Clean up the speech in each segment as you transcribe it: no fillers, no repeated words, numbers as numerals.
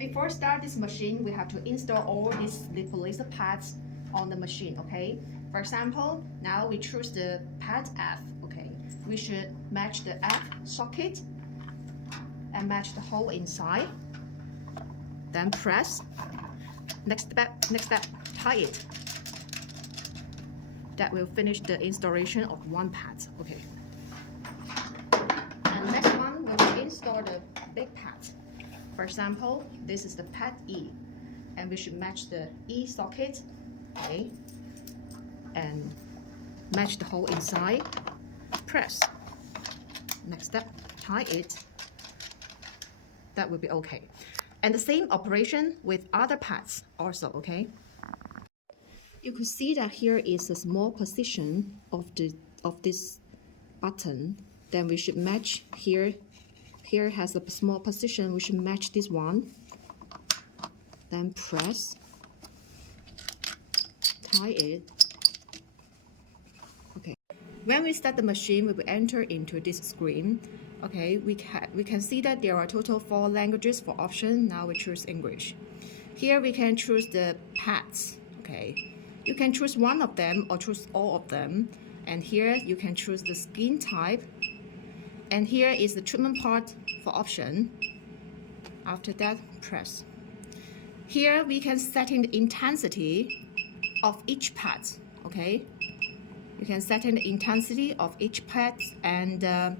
before start this machine, we have to install all these lipolyzer pads on the machine, okay? For example, now we choose the pad F, okay? We should match the F socket and match the hole inside. Then press. Next step, tie it. That will finish the installation of one pad, okay? And next one, we will install the big pad. For example, this is the pad E, and we should match the E socket, okay? And match the hole inside. Press. Next step, tie it. That will be okay. And the same operation with other pads also, okay? You could see that here is a small position of this button. Then we should match here. Here has a small position. We should match this one. Then press. Tie it. Okay. When we start the machine, we will enter into this screen. Okay, we can see that there are total 4 languages for option. Now we choose English. Here we can choose the pads. Okay, you can choose one of them or choose all of them. And here you can choose the skin type. And here is the treatment part for option. After that, press. Here we can set in the intensity of each pad. Okay, you can set in the intensity of each pad, and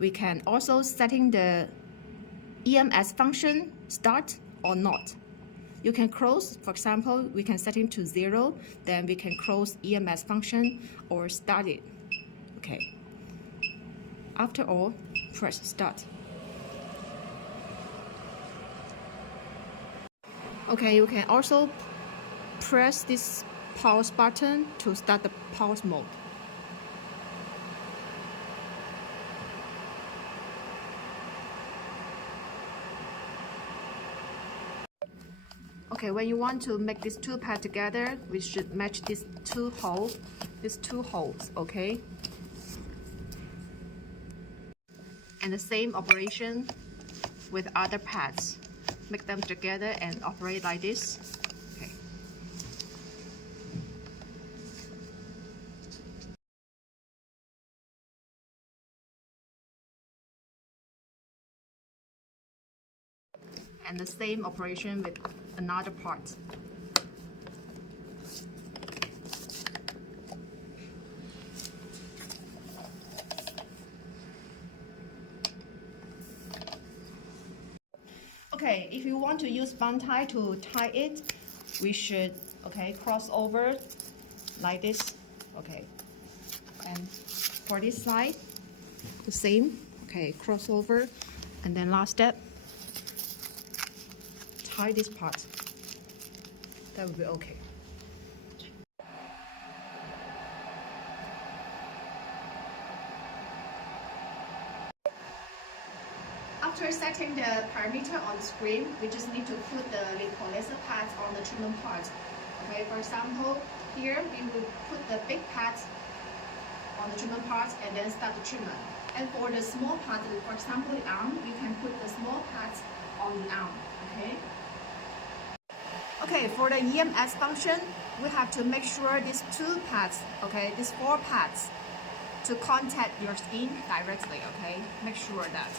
we can also set in the EMS function start or not. You can close, for example, we can set it to 0, then we can close EMS function or start it. Okay. After all, press start. Okay, you can also press this pause button to start the pause mode. Okay, when you want to make these 2 pads together, we should match these two holes, okay? And the same operation with other pads. Make them together and operate like this. Okay. And the same operation with another part. Okay, if you want to use bun tie to tie it, we should, okay, cross over like this, okay. And for this side, the same, okay, cross over, and then last step, tie this part. That will be okay. After setting the parameter on the screen, we just need to put the lipolyzer pads on the treatment part. Okay, for example, here we will put the big pads on the treatment part and then start the treatment. And for the small part, for example, the arm, we can put the small pads on the arm. Okay. Okay, for the EMS function, we have to make sure these 2 pads, okay, these 4 pads, to contact your skin directly. Okay, make sure that.